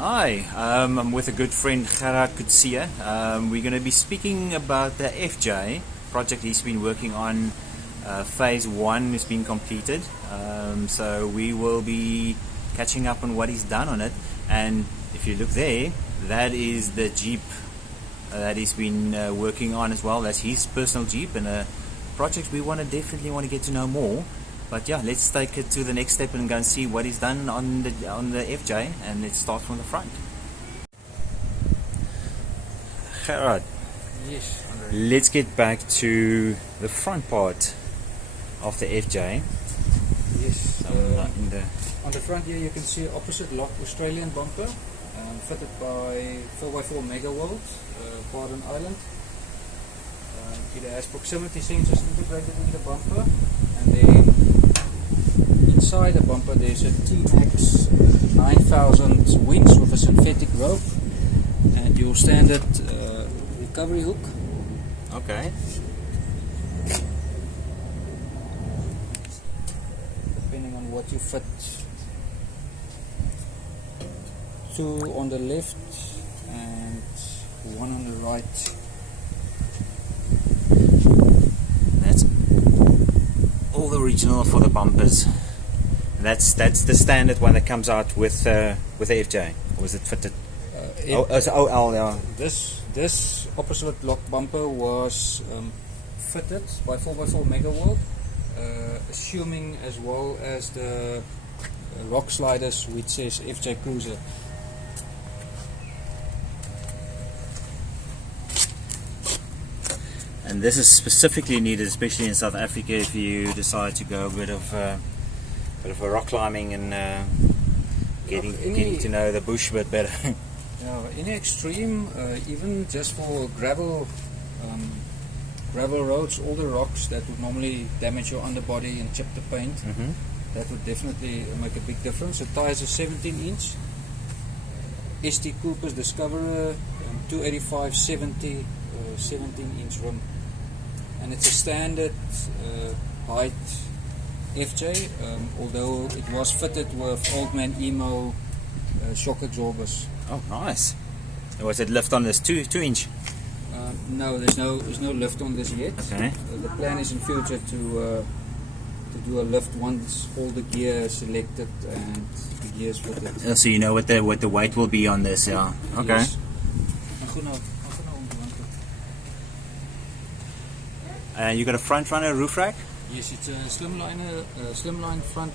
Hi, I'm with a good friend Gerhard Coetzee. We're going to be speaking about the FJ project he's been working on. Phase 1 has been completed, so we will be catching up on what he's done on it. And if you look there, that is the Jeep that he's been working on as well. That's his personal Jeep, and a project we definitely want to get to know more. But yeah, let's take it to the next step and go and see what he's done on the FJ, and let's start from the front. Gerhard, yes, let's get back to the front part of the FJ. Yes, On the front here you can see opposite lock Australian bumper, fitted by 4x4 Megaworld, Pardon Island. It has proximity sensors integrated in the bumper, and then inside the bumper there's a T-Max 9000 winch with a synthetic rope and your standard recovery hook. Okay. Depending on what you fit. Two on the left and one on the right. That's all the original for the bumpers. That's the standard one that comes out with the FJ, or is it fitted? Yeah. This opposite lock bumper was fitted by 4x4 Megaworld, assuming as well as the rock sliders which says FJ Cruiser. And this is specifically needed, especially in South Africa, if you decide to go a bit of a rock climbing and getting to know the bush a bit better. In extreme, even just for gravel roads, all the rocks that would normally damage your underbody and chip the paint, that would definitely make a big difference. The tires are 17-inch. ST Cooper's Discoverer 285/70 17-inch rim, and it's a standard height FJ, although it was fitted with Old Man Emo shock absorbers. Oh, nice. Was it lift on this 2-inch? No, there's no lift on this yet. Okay. The plan is in future to do a lift once all the gear is selected and the gears fitted. So you know what the weight will be on this, yeah. Okay. Yes. You got a front runner roof rack? Yes, it's a slimline front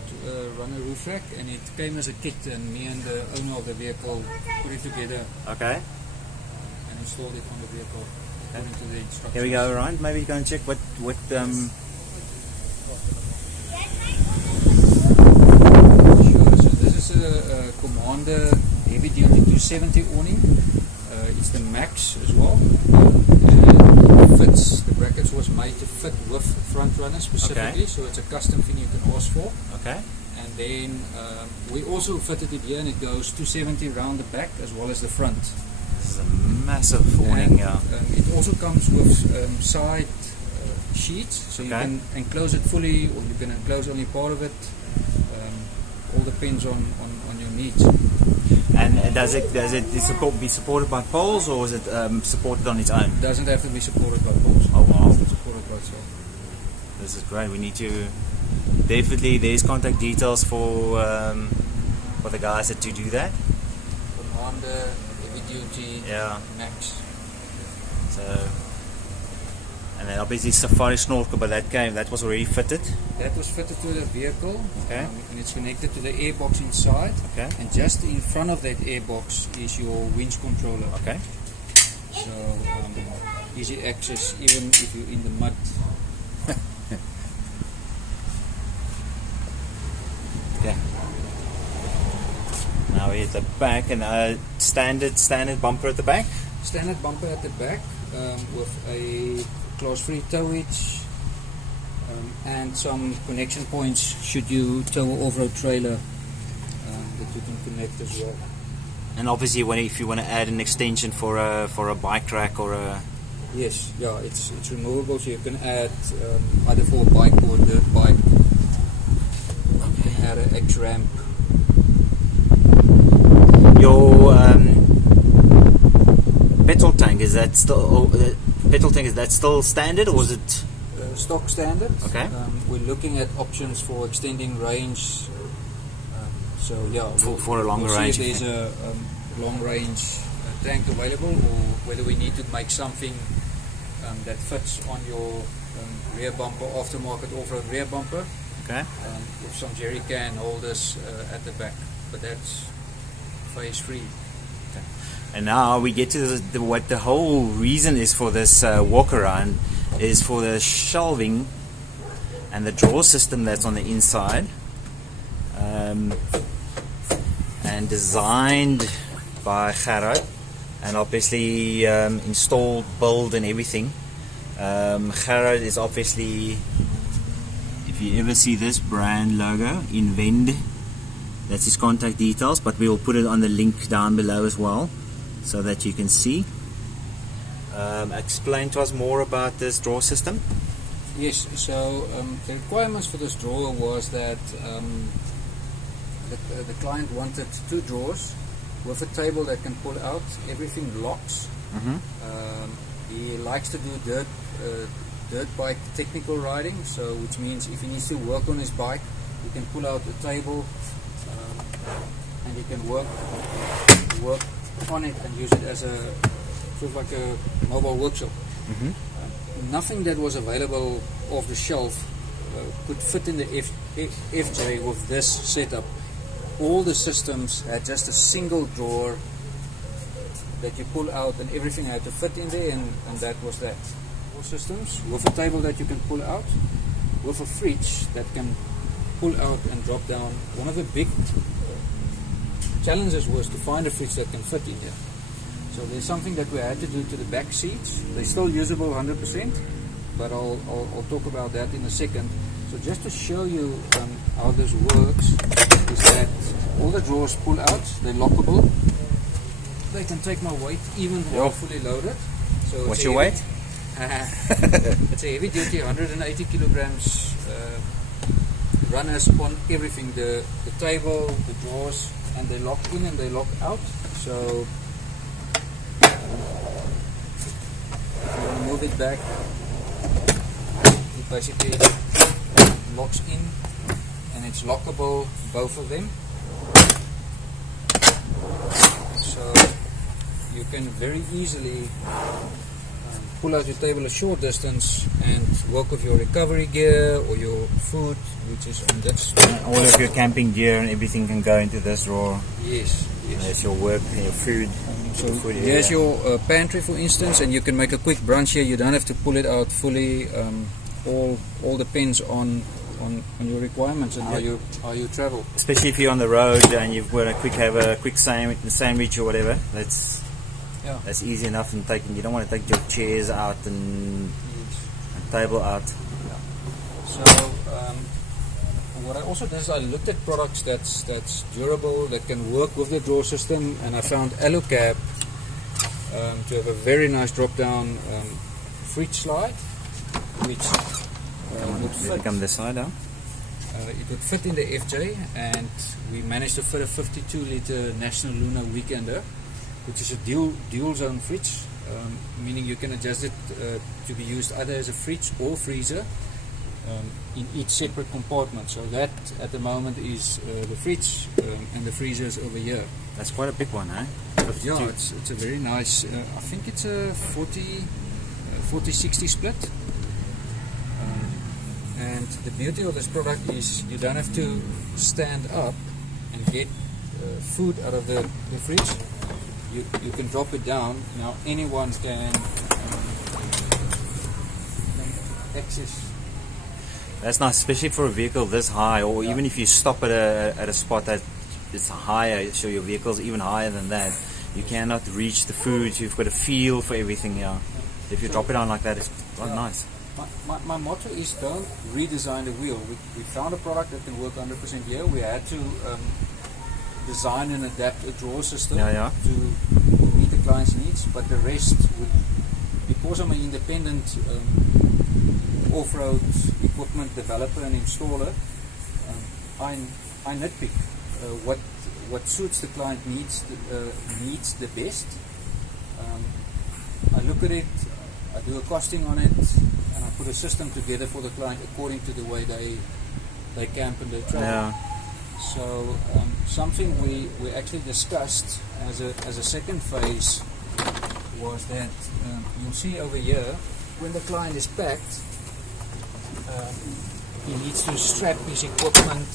runner roof rack, and it came as a kit, and me and the owner of the vehicle put it together. Okay. And installed it on the vehicle according to the instructions. Here we go, Ryan. Maybe go and check what Sure. So this is a Commander heavy duty 270 awning. It's the Max as well. Fits, the brackets was made to fit with front runner specifically, okay. So it's a custom thing you can ask for. Okay. And then we also fitted it here, and it goes 270 round the back as well as the front. This is a massive awning. It also comes with side sheets, so you can enclose it fully or you can enclose only part of it. All depends on your needs. And does it be supported by poles, or is it supported on its own? It doesn't have to be supported by poles. Oh wow! It's supported by itself. This is great. We need to definitely. There's contact details for the guys that do that. Commander, heavy duty, Max. So, and then obviously Safari snorkel, but that was already fitted. That was fitted to the vehicle, okay, and it's connected to the airbox inside. Okay. And just in front of that airbox is your winch controller. Okay. So easy access even if you're in the mud. Yeah. Now we're at the back, and standard bumper at the back. Standard bumper at the back with a class-free towage and some connection points should you tow an off-road trailer that you can connect as well. And obviously, if you want to add an extension for a bike rack or a yes, yeah, it's removable, so you can add either for a bike or a dirt bike. Okay. You can add an X ramp. your petrol tank, is that still standard, or is it stock standard? Okay. We're looking at options for extending range. So yeah, for a longer we'll range. See if there's a long range tank available, or whether we need to make something that fits on your rear bumper, aftermarket off-road rear bumper. Okay. With some jerry can holders at the back, but that's phase free. Okay. And now we get to what the whole reason is for this walk around is for the shelving and the drawer system that's on the inside, and designed by Gerhard, and obviously installed, build and everything. Gerhard is obviously, if you ever see this brand logo, Inven-d, that's his contact details, but we will put it on the link down below as well so that you can see. Explain to us more about this drawer system. Yes, so the requirements for this drawer was that the client wanted 2 drawers with a table that can pull out, everything locks. He likes to do dirt bike technical riding, so which means if he needs to work on his bike, he can pull out the table and he can work on it and use it as a sort of like a mobile workshop. Nothing that was available off the shelf could fit in the FJ with this setup. All the systems had just a single drawer that you pull out, and everything had to fit in there, and that was that. All systems with a table that you can pull out, with a fridge that can pull out and drop down. One of the big challenges was to find a fridge that can fit in here. So there's something that we had to do to the back seats. They're still usable 100%, but I'll talk about that in a second. So just to show you how this works, is that all the drawers pull out, they're lockable. They can take my weight even while fully loaded. So what's your weight? It's a heavy duty 180 kilograms runners on everything, the table, the drawers, and they lock in and they lock out. So if you want to move it back, it basically locks in, and it's lockable, both of them. So you can very easily pull out your table a short distance and work with your recovery gear or your food, which is on that side. All of your camping gear and everything can go into this drawer. Yes, yes. There's your work and your food. So here's your pantry, for instance, and you can make a quick brunch here. You don't have to pull it out fully. All depends on your requirements and how you travel. Especially if you're on the road and you've got to have a quick sandwich or whatever. That's easy enough, and you don't want to take your chairs out and table out. So what I also did is I looked at products that's durable, that can work with the drawer system, and I found Alucab to have a very nice drop down fridge slide, which would fit. Come this side out. It would fit in the FJ, and we managed to fit a 52 liter National Lunar Weekender, which is a dual zone fridge, meaning you can adjust it to be used either as a fridge or freezer in each separate compartment. So that at the moment is the fridge, and the freezer is over here. That's quite a big one, eh? Yeah, it's a very nice, I think it's a 40-60 split. And the beauty of this product is you don't have to stand up and get food out of the fridge. You can drop it down. Now anyone can access. That's nice, especially for a vehicle this high, or even if you stop at a spot that is higher, so your vehicle's even higher than that, you cannot reach the food. You've got to feel for everything. Yeah, if you drop it down like that, it's nice. My motto is don't redesign the wheel. We found a product that can work 100% here. We had to design and adapt a drawer system to meet the client's needs, but the rest would, because I'm an independent off-road equipment developer and installer, I nitpick what suits the client needs the best. I look at it, I do a costing on it, and I put a system together for the client according to the way they camp and they travel. Yeah. So something we actually discussed as a second phase was that you'll see over here when the client is packed, he needs to strap his equipment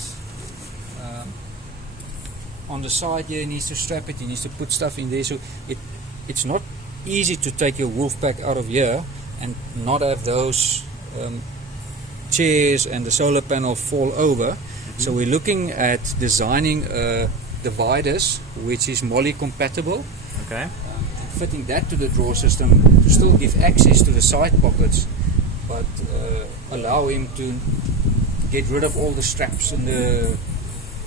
on the side here. He needs to strap it. He needs to put stuff in there. So it's not easy to take your wolf pack out of here and not have those chairs and the solar panel fall over. So we're looking at designing dividers which is MOLLE compatible. Okay. Fitting that to the drawer system to still give access to the side pockets, but allow him to get rid of all the straps and the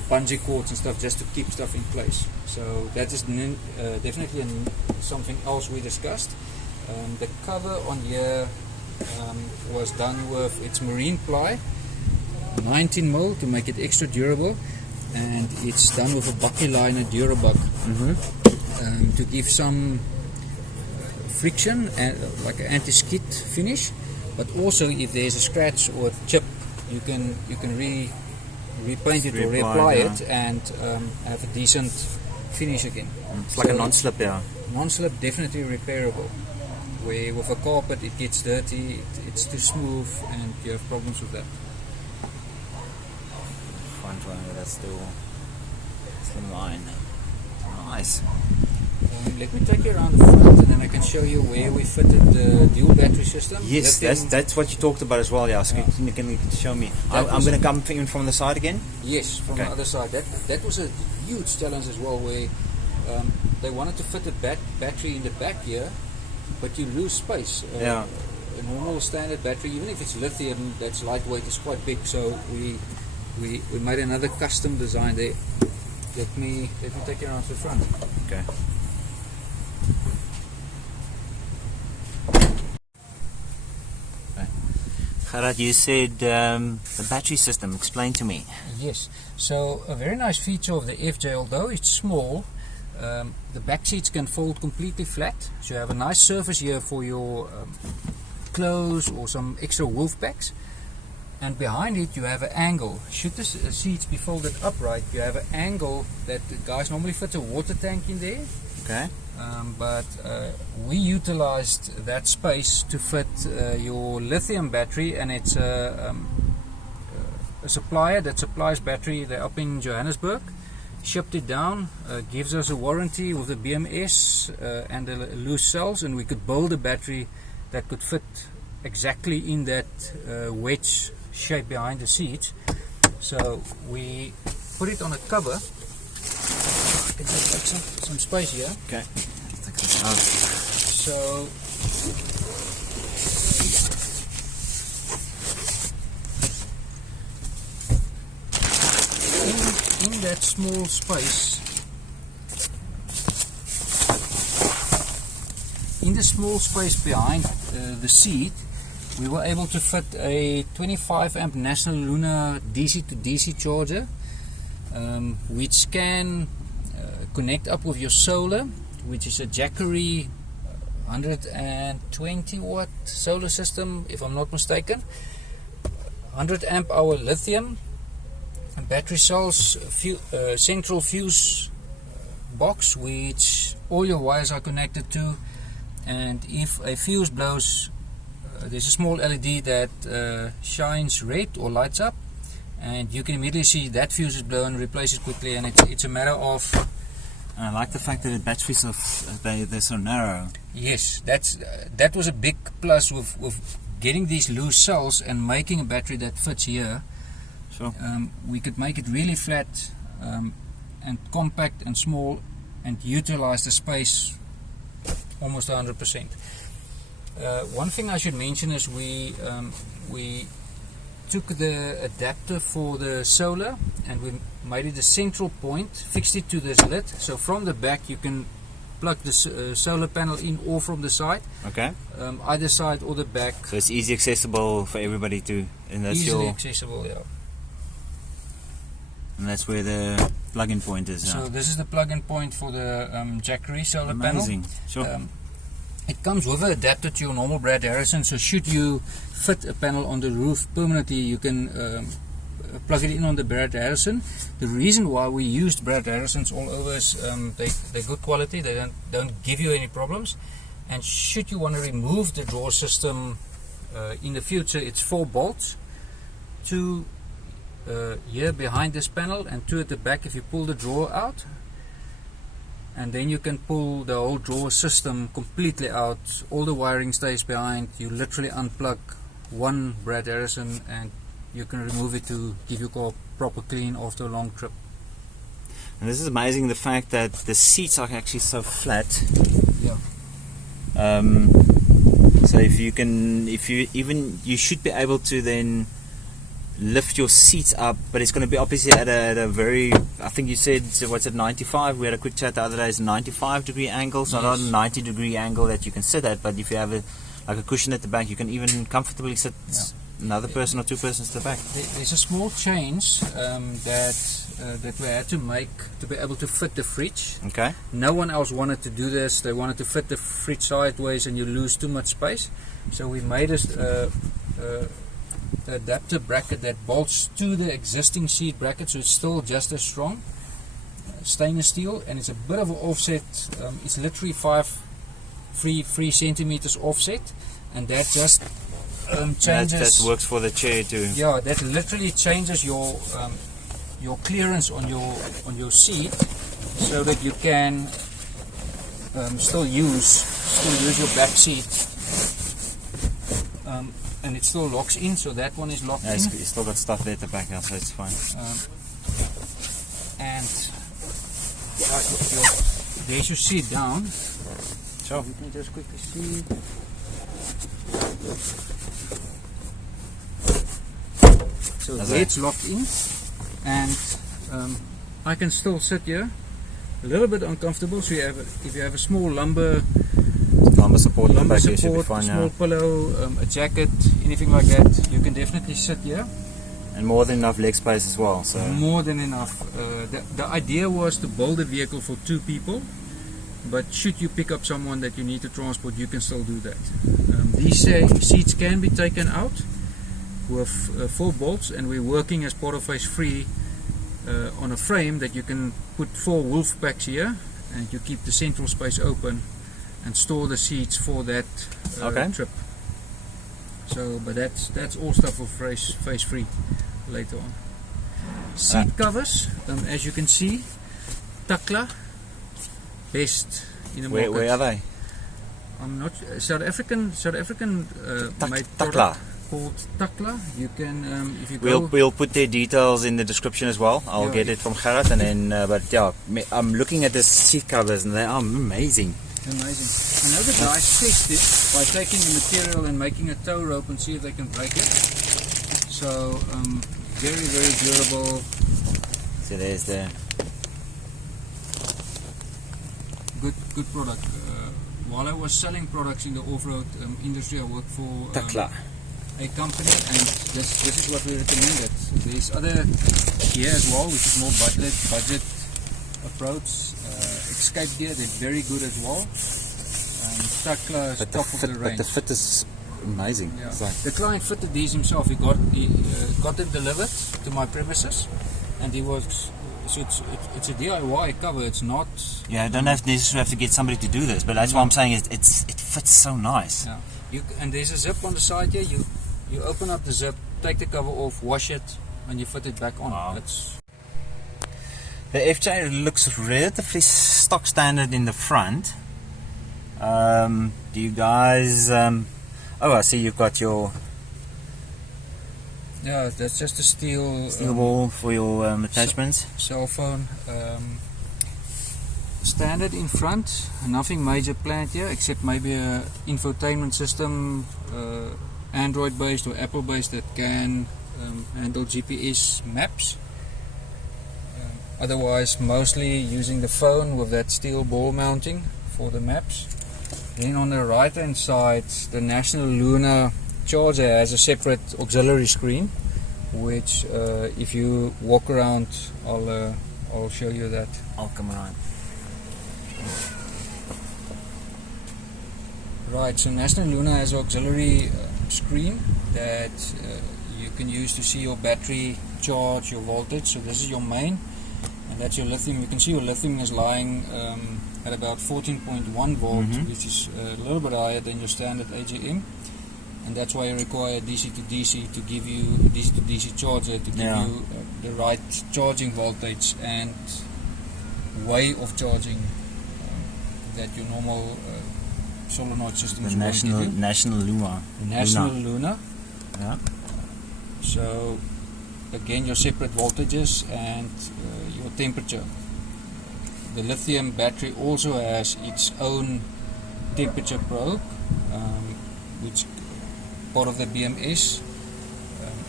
bungee cords and stuff just to keep stuff in place. So that is definitely something else we discussed. The cover on here was done with its marine ply, 19mm to make it extra durable, and it's done with a bucky liner Durabuck to give some friction and like an anti-skid finish, but also if there's a scratch or a chip, you can repaint it or reapply it and have a decent finish again. It's like a non-slip, yeah. Non-slip, definitely repairable. Where with a carpet it gets dirty, it's too smooth, and you have problems with that. Front one, that's still in line. Nice. Let me take you around the front, and then I can show you where we fitted the dual battery system. Yes, that's what you talked about as well. Yeah, so can you show me? I'm going to come in from the side again. Yes, from the other side. That was a huge challenge as well, where they wanted to fit a battery in the back here, but you lose space. A normal standard battery, even if it's lithium, that's lightweight, is quite big. So we made another custom design there. Let me take you around to the front. Okay. Gerhard, you said the battery system. Explain to me. Yes. So a very nice feature of the FJ, although it's small, the back seats can fold completely flat. So you have a nice surface here for your clothes or some extra wolf packs. And behind it you have an angle. Should the seats be folded upright, you have an angle that the guys normally fit a water tank in there. Okay. But we utilized that space to fit your lithium battery, and it's a supplier that supplies battery. They're up in Johannesburg. Shipped it down, gives us a warranty with the BMS and the loose cells, and we could build a battery that could fit exactly in that wedge shape behind the seat. So we put it on a cover. I can just make some space here. Okay. So in that small space, behind the seat, we were able to fit a 25 amp National Luna DC to DC charger, which can connect up with your solar, which is a Jackery 120 watt solar system, if I'm not mistaken. 100 amp hour lithium battery cells, central fuse box which all your wires are connected to, and if a fuse blows, there's a small LED that shines red or lights up, and you can immediately see that fuse is blown, replace it quickly, and it's a matter of... I like the fact that the batteries they're so narrow. Yes, that was a big plus with getting these loose cells and making a battery that fits here. Sure. We could make it really flat and compact and small, and utilize the space almost 100%. One thing I should mention is we took the adapter for the solar and we made it a central point, fixed it to this lid, so from the back you can plug the solar panel in or from the side. Okay. Either side or the back. So it's easy accessible for everybody to, and that's easily accessible, yeah. And that's where the plug-in point is. So this is the plug-in point for the Jackery solar Amazing. panel. Sure. It comes with an adapter to your normal Brad Harrison, so should you fit a panel on the roof permanently, you can plug it in on the Brad Harrison. The reason why we used Brad Harrisons all over is they're good quality, they don't give you any problems. And should you want to remove the drawer system in the future, it's 4 bolts, 2 here behind this panel and 2 at the back if you pull the drawer out. And then you can pull the whole drawer system completely out. All the wiring stays behind. You literally unplug one Brad Harrison and you can remove it to give your car proper clean after a long trip. And this is amazing, the fact that the seats are actually so flat. Yeah. So you should be able to then lift your seats up, but it's going to be obviously at a very, I think you said, what's it, 95? We had a quick chat the other day, it's 95-degree angle, so not a 90-degree angle that you can sit at, but if you have like a cushion at the back, you can even comfortably sit another person or 2 persons to the back. There's a small change that we had to make to be able to fit the fridge. Okay. No one else wanted to do this. They wanted to fit the fridge sideways and you lose too much space. So we made the adapter bracket that bolts to the existing seat bracket, so it's still just as strong. Stainless steel, and it's a bit of an offset. It's literally 3 centimeters offset, and that just changes. That works for the chair too. Yeah, that literally changes your clearance on your seat, so that you can still use your back seat. And it still locks in, so that one is locked in. You still got stuff there at the back now, so it's fine. And there's your seat down. Sure. You can just quickly see. So there it's locked in, and I can still sit here. A little bit uncomfortable, so if you have a small lumbar support, small pillow, a jacket, anything like that, you can definitely sit here. And more than enough leg space as well. So more than enough. The idea was to build a vehicle for 2 people, but should you pick up someone that you need to transport, you can still do that. These seats can be taken out with 4 bolts, and we're working as part of Phase 3 on a frame that you can put 4 wolf packs here, and you keep the central space open and store the seats for that trip. So, but that's all stuff for Phase 3 later on. Seat covers, as you can see, Takla, best in the market. Where are they? I'm not South African made Takla product called Takla. You can if you go. We'll put their details in the description as well. I'll get it from Gerhard, and then but yeah, I'm looking at the seat covers and they are amazing. Amazing. I know the guys test it by taking the material and making a tow rope and see if they can break it. So very, very durable. So there's the good product. While I was selling products in the off-road industry, I worked for Takla, a company, and this is what we recommended. There's other gear as well, which is more budget approach. Escape gear, they're very good as well. Takla is top of the range. But the fit is amazing. Yeah. Like the client fitted these himself. He got them delivered to my premises, and he was. So it's a DIY cover. It's not. Yeah, I don't necessarily have to get somebody to do this, but that's what I'm saying. It fits so nice. Yeah. And there's a zip on the side here. You open up the zip, take the cover off, wash it, and you fit it back on. Wow. That's. The FJ looks relatively stock standard in the front. Do you guys? Oh, I see you've got your. Yeah, that's just a steel ball for your attachments. Cell phone. Standard in front. Nothing major planned here except maybe a infotainment system, Android based or Apple based, that can handle GPS maps. Otherwise, mostly using the phone with that steel ball mounting for the maps. Then on the right hand side, the National Lunar charger has a separate auxiliary screen, which if you walk around, I'll I'll show you that. I'll come around. Right, so National Luna has an auxiliary screen that you can use to see your battery charge, your voltage. So this is your main, and that's your lithium. You can see your lithium is lying at about 14.1 volt, which is a little bit higher than your standard AGM, and that's why you require DC to DC to give you DC to DC charger to give you the right charging voltage and way of charging that your normal solenoid systems won't give you. National Luna. National Luna. Yeah. So again, your separate voltages and your temperature. The lithium battery also has its own temperature probe, which part of the BMS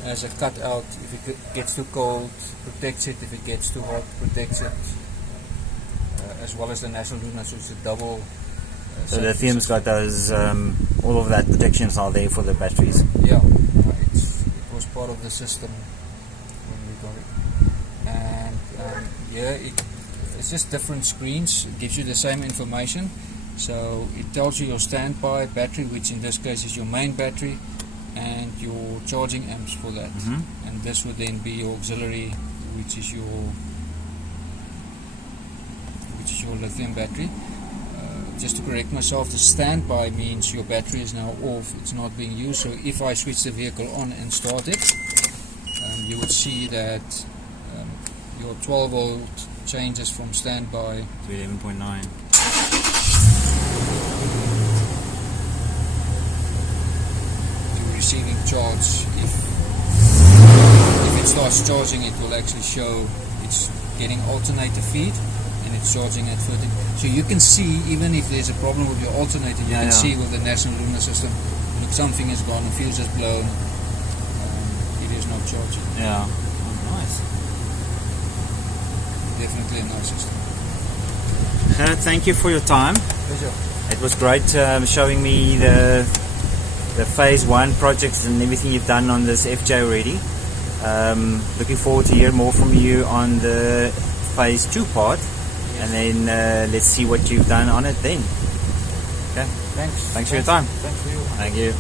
has a cutout. If it gets too cold, protects it. If it gets too hot, protects it. As well as the National Luna, so it's a double. So lithium's got those, all of that protections are there for the batteries. Yeah, it was part of the system when we got it. And it's just different screens. It gives you the same information. So it tells you your standby battery, which in this case is your main battery, and your charging amps for that. And this would then be your auxiliary, which is your lithium battery. Just to correct myself, the standby means your battery is now off, it's not being used. So if I switch the vehicle on and start it, you would see that your 12 volt changes from standby to 11.9. to receiving charge. If it starts charging, it will actually show it's getting alternator feed and it's charging at 30. So you can see, even if there's a problem with your alternator, you can see with the National Luna system, look, something is gone, the fuse is blown, it is not charging. Yeah, nice. Definitely a nice system. Gerhard, thank you for your time. Pleasure. It was great showing me the phase 1 projects and everything you've done on this FJ already. Looking forward to hear more from you on the phase 2 part. And then let's see what you've done on it then. Okay. Thanks. Thanks for your time. Thanks for you. Thank you.